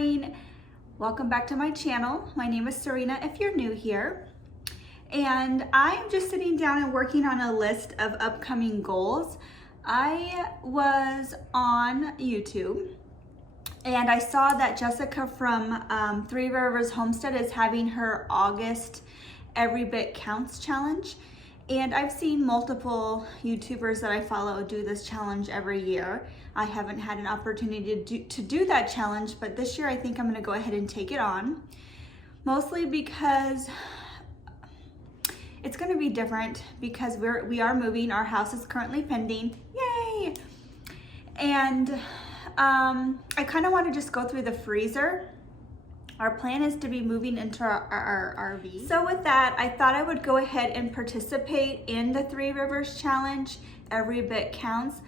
morning. Welcome back to my channel. My name is Serena if you're new here. And I'm just sitting down and working on a list of upcoming goals. I was on YouTube and I saw that Jessica from Three Rivers Homestead is having her August Every Bit Counts challenge. And I've seen multiple YouTubers that I follow do this challenge every year. I haven't had an opportunity to do that challenge, but this year I think I'm gonna go ahead and take it on. Mostly because it's gonna be different because we are moving. Our house is currently pending, yay! And I kinda wanna just go through the freezer. Our plan is to be moving into our RV. So with that, I thought I would go ahead and participate in the Three Rivers Challenge. Every bit counts.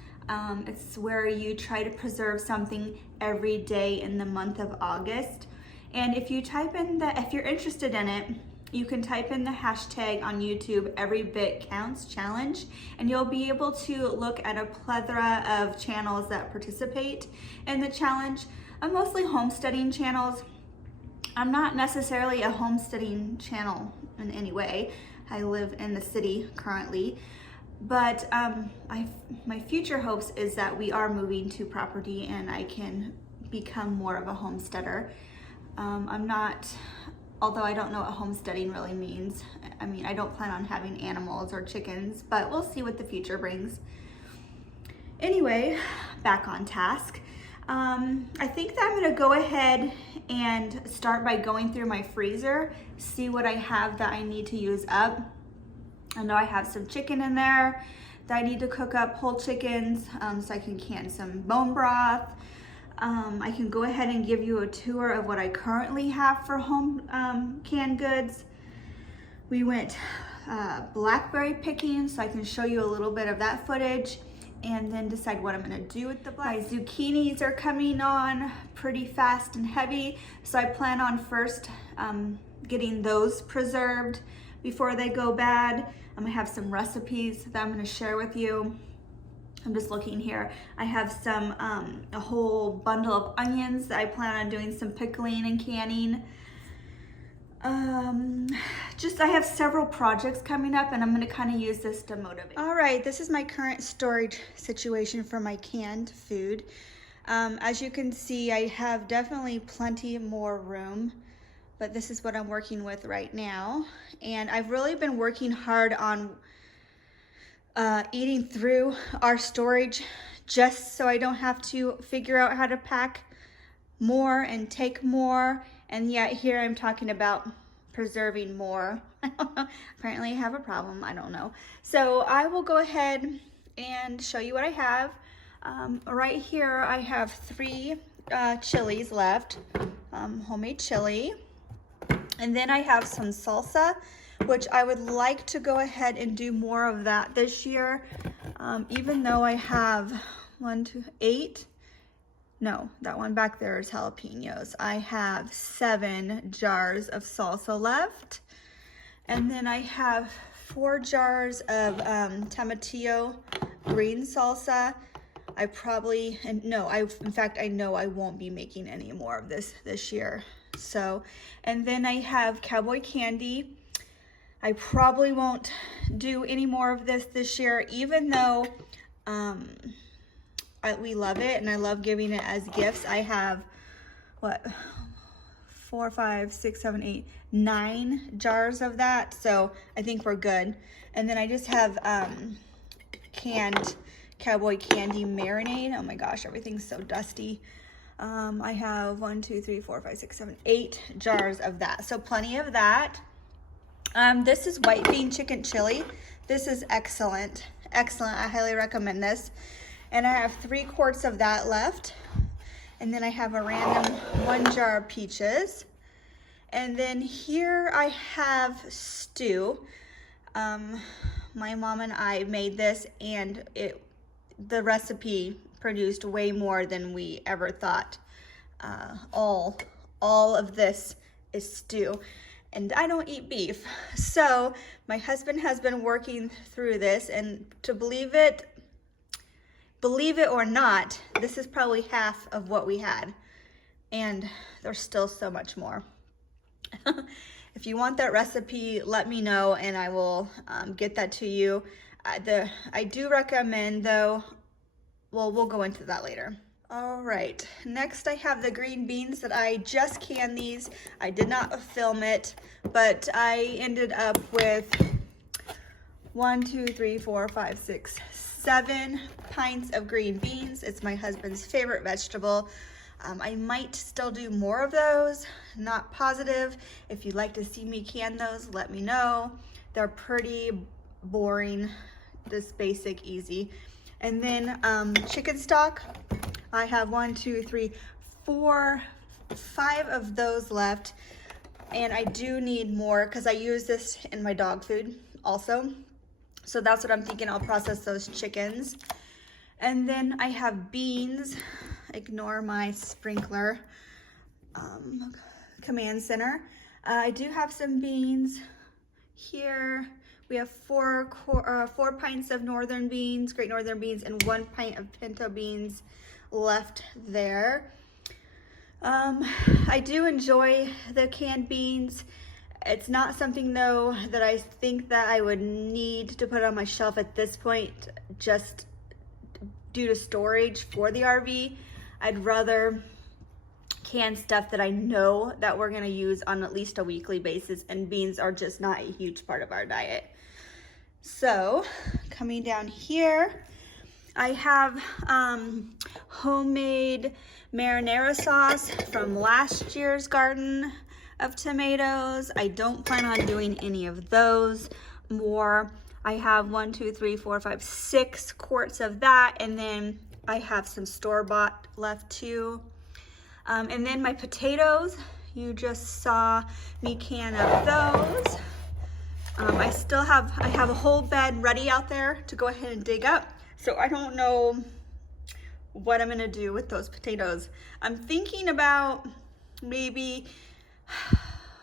It's where you try to preserve something every day in the month of August. And if you type in if you're interested in it, you can type in the hashtag on YouTube, Every Bit Counts Challenge, and you'll be able to look at a plethora of channels that participate in the challenge, mostly homesteading channels. I'm not necessarily a homesteading channel in any way. I live in the city currently, but my future hopes is that we are moving to property and I can become more of a homesteader. Although I don't know what homesteading really means. I mean, I don't plan on having animals or chickens, but we'll see what the future brings. Anyway, back on task. I think that I'm gonna go ahead and start by going through my freezer, see what I have that I need to use up. I know I have some chicken in there that I need to cook up, whole chickens, so I can can some bone broth. I can go ahead and give you a tour of what I currently have for home canned goods. We went blackberry picking, so I can show you a little bit of that footage and then decide what I'm gonna do with the black. My zucchinis are coming on pretty fast and heavy, so I plan on first getting those preserved before they go bad. I'm gonna have some recipes that I'm gonna share with you. I'm just looking here. I have some, a whole bundle of onions that I plan on doing some pickling and canning. I have several projects coming up and I'm gonna kind of use this to motivate. All right, this is my current storage situation for my canned food. As you can see, I have definitely plenty more room, but this is what I'm working with right now. And I've really been working hard on eating through our storage just so I don't have to figure out how to pack more and take more. And yet here I'm talking about preserving more. I don't know. Apparently I have a problem. I don't know. So I will go ahead and show you what I have. Right here I have 3 chilies left, homemade chili. And then I have some salsa, which I would like to go ahead and do more of that this year. Even though I have 8. No, that one back there is jalapenos. I have 7 jars of salsa left. And then I have 4 jars of tomatillo green salsa. In fact, I know I won't be making any more of this year. So, and then I have cowboy candy. I probably won't do any more of this year, even though we love it and I love giving it as gifts. I have, 4, 5, 6, 7, 8, 9 jars of that. So I think we're good. And then I just have canned cowboy candy marinade. Oh my gosh, everything's so dusty. I have 1, 2, 3, 4, 5, 6, 7, 8 jars of that. So plenty of that. This is white bean chicken chili. This is excellent. Excellent. I highly recommend this. And I have 3 quarts of that left. And then I have a random 1 jar of peaches. And then here I have stew. My mom and I made this and the recipe produced way more than we ever thought. All of this is stew. And I don't eat beef. So my husband has been working through this, and to believe it or not, this is probably half of what we had. and there's still so much more. If you want that recipe, let me know and I will get that to you. I do recommend though, well, we'll go into that later. All right, next I have the green beans that I just canned these. I did not film it, but I ended up with 7 pints of green beans. It's my husband's favorite vegetable. I might still do more of those, not positive. If you'd like to see me can those, let me know. They're pretty boring, just basic, easy. And then chicken stock. I have 5 of those left. And I do need more because I use this in my dog food also. So that's what I'm thinking. I'll process those chickens. And then I have beans. Ignore my sprinkler command center. I do have some beans here. We have 4 pints of northern beans, great northern beans, and 1 pint of pinto beans left there. I do enjoy the canned beans. It's not something though that I think that I would need to put on my shelf at this point, just due to storage for the RV. I'd rather can stuff that I know that we're gonna use on at least a weekly basis, and beans are just not a huge part of our diet. So coming down here, I have homemade marinara sauce from last year's garden of tomatoes. I don't plan on doing any of those more. I have 6 quarts of that, and then I have some store-bought left too. And then my potatoes, you just saw me can up those. I have a whole bed ready out there to go ahead and dig up. So I don't know what I'm gonna do with those potatoes. I'm thinking about maybe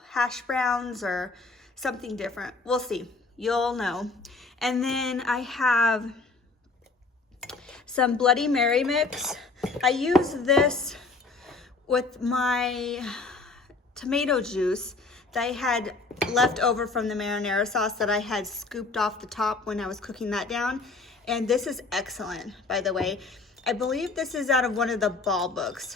hash browns or something different. We'll see, you'll know. And then I have some Bloody Mary mix. I use this with my tomato juice that I had left over from the marinara sauce that I had scooped off the top when I was cooking that down. And this is excellent, by the way. I believe this is out of one of the ball books.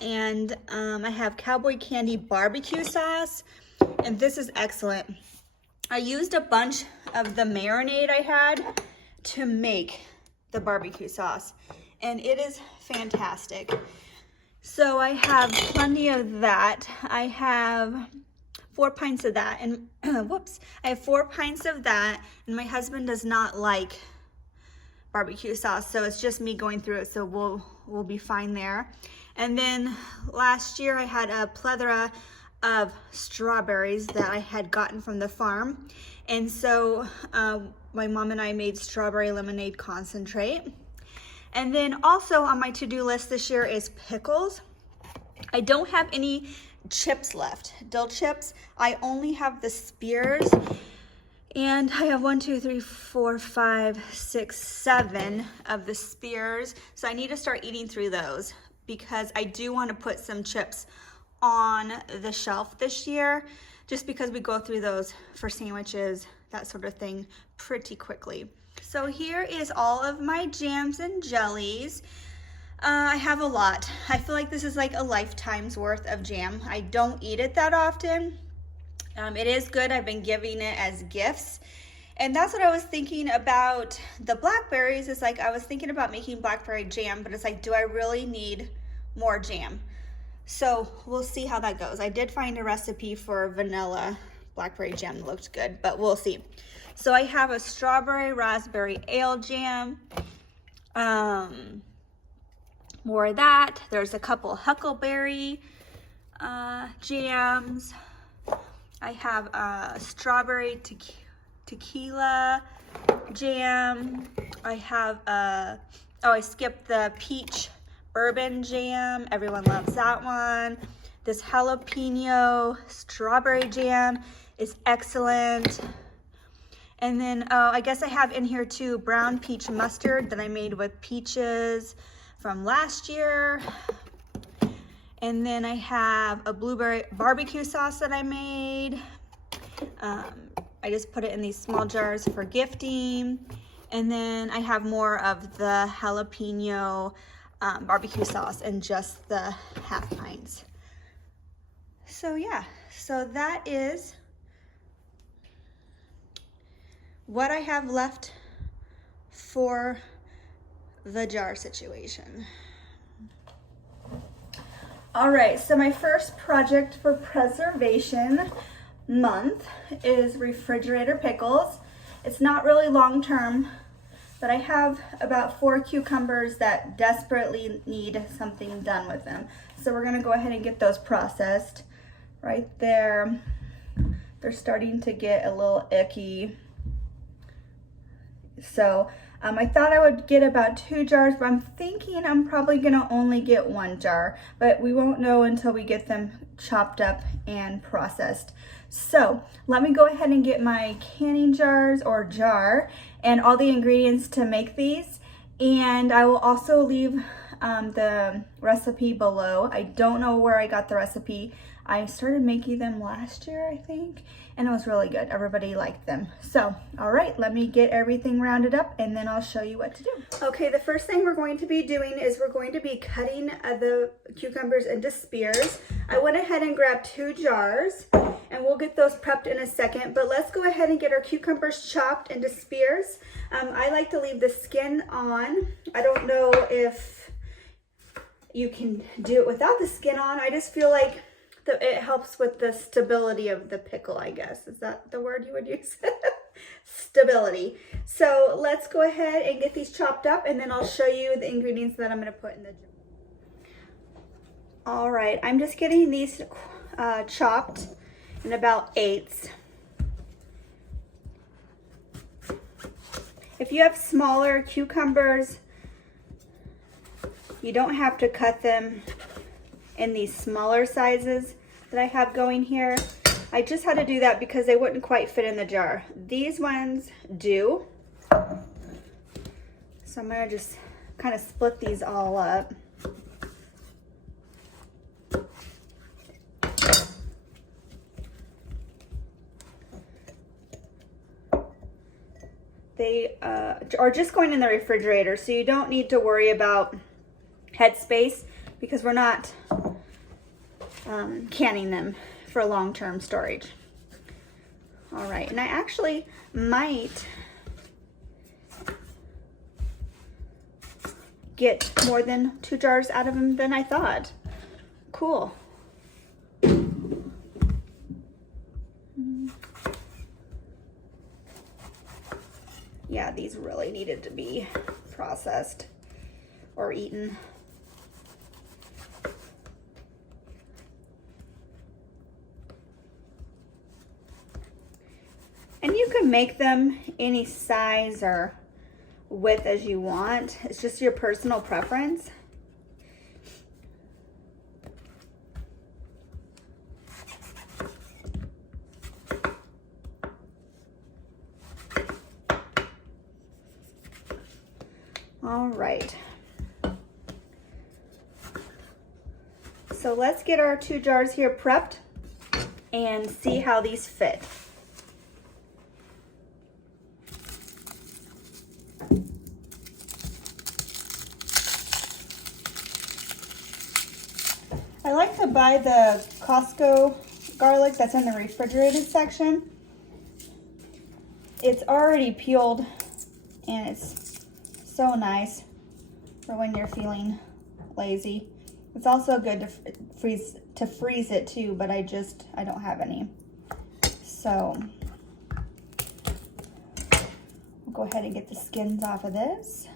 And I have Cowboy Candy barbecue sauce, and this is excellent. I used a bunch of the marinade I had to make the barbecue sauce, and it is fantastic. So I have plenty of that. I have 4 pints of that, and whoops, I have 4 pints of that, and my husband does not like barbecue sauce, so it's just me going through it, so we'll be fine there. And then last year I had a plethora of strawberries that I had gotten from the farm, and so my mom and I made strawberry lemonade concentrate. And then also on my to-do list this year is pickles. I don't have any chips left, dill chips. I only have the spears, and I have 7 of the spears. So I need to start eating through those because I do want to put some chips on the shelf this year, just because we go through those for sandwiches, that sort of thing, pretty quickly. So here is all of my jams and jellies. I have a lot. I feel like this is like a lifetime's worth of jam. I don't eat it that often. It is good. I've been giving it as gifts. And that's what I was thinking about the blackberries. It's like I was thinking about making blackberry jam, but it's like, do I really need more jam? So we'll see how that goes. I did find a recipe for vanilla blackberry jam that looked good, but we'll see. So I have a strawberry raspberry ale jam. More of that. There's a couple huckleberry jams. I have a strawberry tequila jam. I have I skipped the peach bourbon jam. Everyone loves that one. This jalapeno strawberry jam is excellent. And then, I guess I have in here too brown peach mustard that I made with peaches from last year. And then I have a blueberry barbecue sauce that I made. I just put it in these small jars for gifting. And then I have more of the jalapeno barbecue sauce and just the half pints. So yeah, so that is what I have left for the jar situation. All right, so my first project for preservation month is refrigerator pickles. It's not really long term, but I have about 4 cucumbers that desperately need something done with them. So we're gonna go ahead and get those processed. Right there, they're starting to get a little icky. So I thought I would get about 2 jars, but I'm thinking I'm probably gonna only get 1 jar, but we won't know until we get them chopped up and processed. So let me go ahead and get my canning jars or jar and all the ingredients to make these. And I will also leave the recipe below. I don't know where I got the recipe. I started making them last year, I think, and it was really good. Everybody liked them. So, all right, let me get everything rounded up and then I'll show you what to do. Okay, the first thing we're going to be doing is we're going to be cutting the cucumbers into spears. I went ahead and grabbed 2 jars and we'll get those prepped in a second, but let's go ahead and get our cucumbers chopped into spears. I like to leave the skin on. I don't know if you can do it without the skin on. I just feel like it helps with the stability of the pickle, I guess. Is that the word you would use? Stability. So let's go ahead and get these chopped up and then I'll show you the ingredients that I'm gonna put in the jar. All right, I'm just getting these chopped in about 1/8. If you have smaller cucumbers, you don't have to cut them in these smaller sizes that I have going here. I just had to do that because they wouldn't quite fit in the jar. These ones do. So I'm gonna just kind of split these all up. They are just going in the refrigerator, so you don't need to worry about headspace because we're not canning them for long-term storage. All right, and I actually might get more than 2 jars out of them than I thought. Cool. Yeah, these really needed to be processed or eaten. And you can make them any size or width as you want. It's just your personal preference. All right. So let's get our 2 jars here prepped and see how these fit. I like to buy the Costco garlic that's in the refrigerated section. It's already peeled and it's so nice for when you're feeling lazy. It's also good to freeze it too, but I don't have any. So we'll go ahead and get the skins off of this.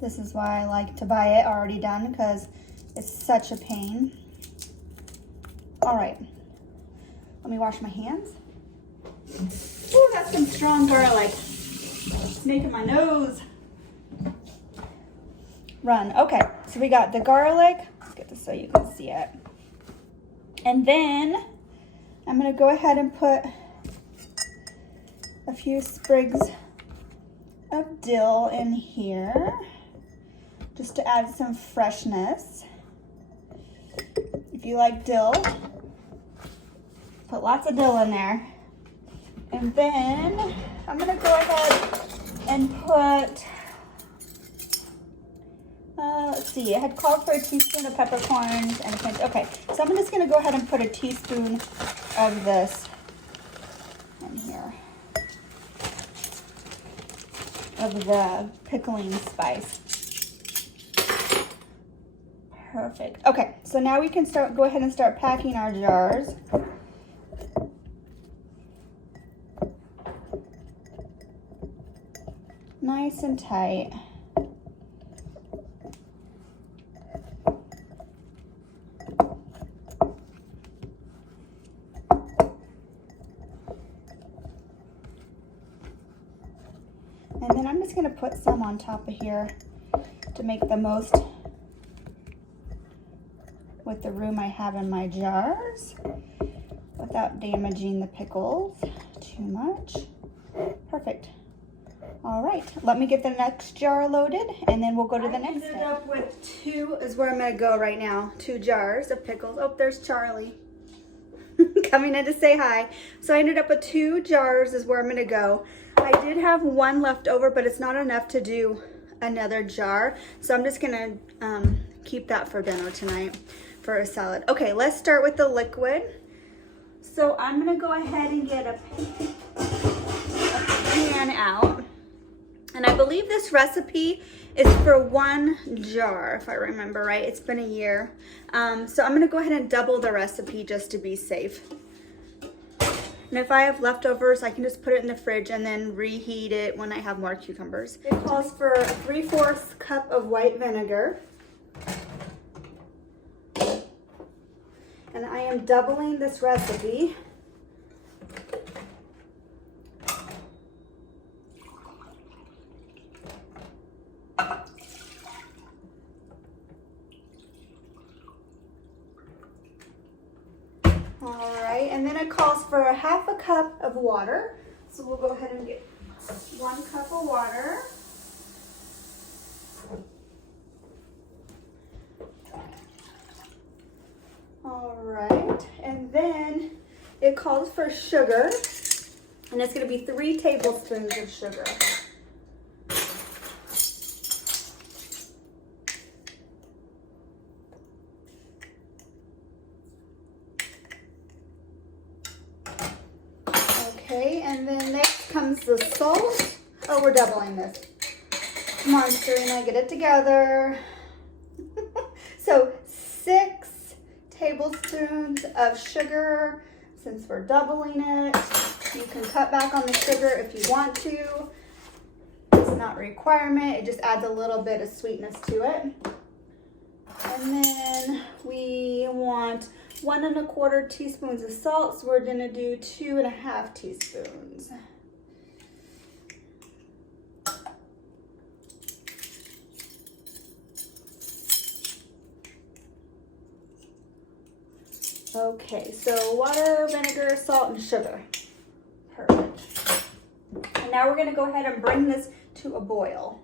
This is why I like to buy it already done, because it's such a pain. All right, let me wash my hands. Ooh, that's some strong garlic. It's making my nose run. Okay, so we got the garlic. Let's get this so you can see it. And then I'm gonna go ahead and put a few sprigs of dill in here just to add some freshness. If you like dill, put lots of dill in there. And then I'm gonna go ahead and put, let's see, I had called for a teaspoon of peppercorns and a pinch. Okay, so I'm just gonna go ahead and put a teaspoon of this in here, of the pickling spice. Perfect. Okay, so now we can go ahead and start packing our jars. Nice and tight. And then I'm just going to put some on top of here to make the most with the room I have in my jars without damaging the pickles too much. Perfect. All right, let me get the next jar loaded and then we'll go to the next step. I ended up with two, is where I'm gonna go right now, 2 jars of pickles. Oh, there's Charlie coming in to say hi. So I ended up with 2 jars is where I'm gonna go. I did have 1 left over, but it's not enough to do another jar. So I'm just gonna keep that for dinner tonight for a salad. Okay, let's start with the liquid. So I'm gonna go ahead and get a pan out. And I believe this recipe is for 1 jar, if I remember right. It's been a year. So I'm gonna go ahead and double the recipe just to be safe. And if I have leftovers, I can just put it in the fridge and then reheat it when I have more cucumbers. It calls for a 3/4 cup of white vinegar. And I am doubling this recipe. All right, and then it calls for a 1/2 cup of water. So we'll go ahead and get 1 cup of water. All right, and then it calls for sugar, and it's gonna be 3 tablespoons of sugar. Okay, and then next comes the salt. Oh, we're doubling this. Come on, Serena, get it together. So 6 tablespoons of sugar. Since we're doubling it, you can cut back on the sugar if you want to. It's not a requirement. It just adds a little bit of sweetness to it. And then we want 1 1/4 teaspoons of salt, so we're gonna do 2 1/2 teaspoons. Okay, so water, vinegar, salt, and sugar. Perfect. And now we're gonna go ahead and bring this to a boil.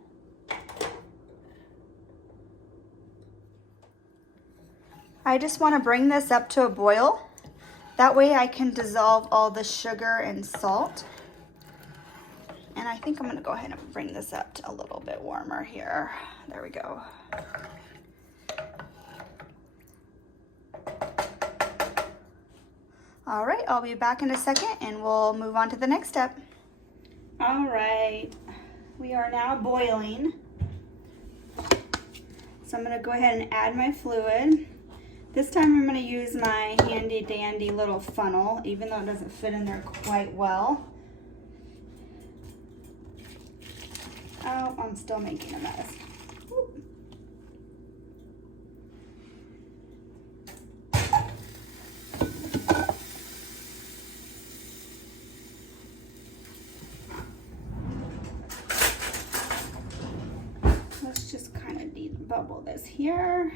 I just want to bring this up to a boil. That way I can dissolve all the sugar and salt. And I think I'm going to go ahead and bring this up to a little bit warmer here. There we go. All right, I'll be back in a second and we'll move on to the next step. All right, we are now boiling. So I'm going to go ahead and add my fluid. This time I'm going to use my handy dandy little funnel, even though it doesn't fit in there quite well. Oh, I'm still making a mess. here.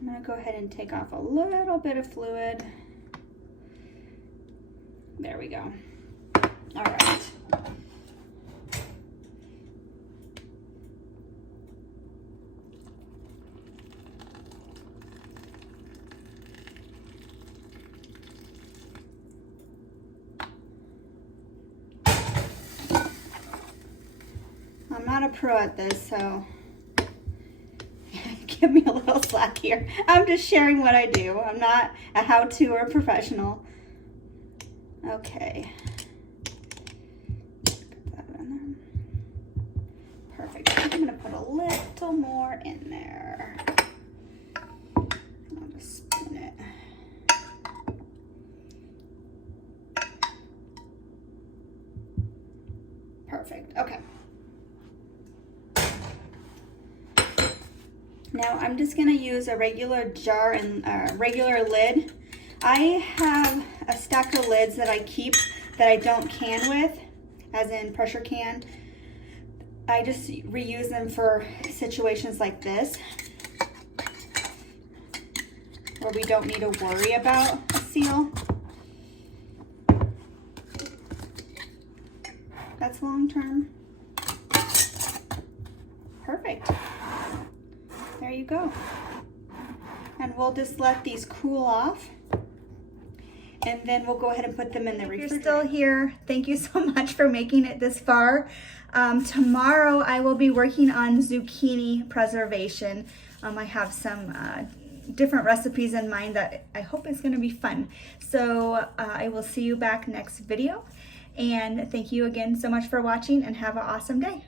I'm gonna go ahead and take off a little bit of fluid. There we go. All right. I'm not a pro at this, so give me a little slack here. I'm just sharing what I do. I'm not a how-to or a professional. Okay. Get that in there. Perfect. I'm gonna put a little more in there. I'll just spin it. Perfect. Okay. Now I'm just gonna use a regular jar and a regular lid. I have a stack of lids that I keep that I don't can with, as in pressure can. I just reuse them for situations like this, where we don't need to worry about a seal. That's long term. Perfect. There you go. And we'll just let these cool off. And then we'll go ahead and put them in the refrigerator. If you're still here, thank you so much for making it this far. Tomorrow I will be working on zucchini preservation. I have some different recipes in mind that I hope is gonna be fun. So I will see you back next video. And thank you again so much for watching, and have an awesome day.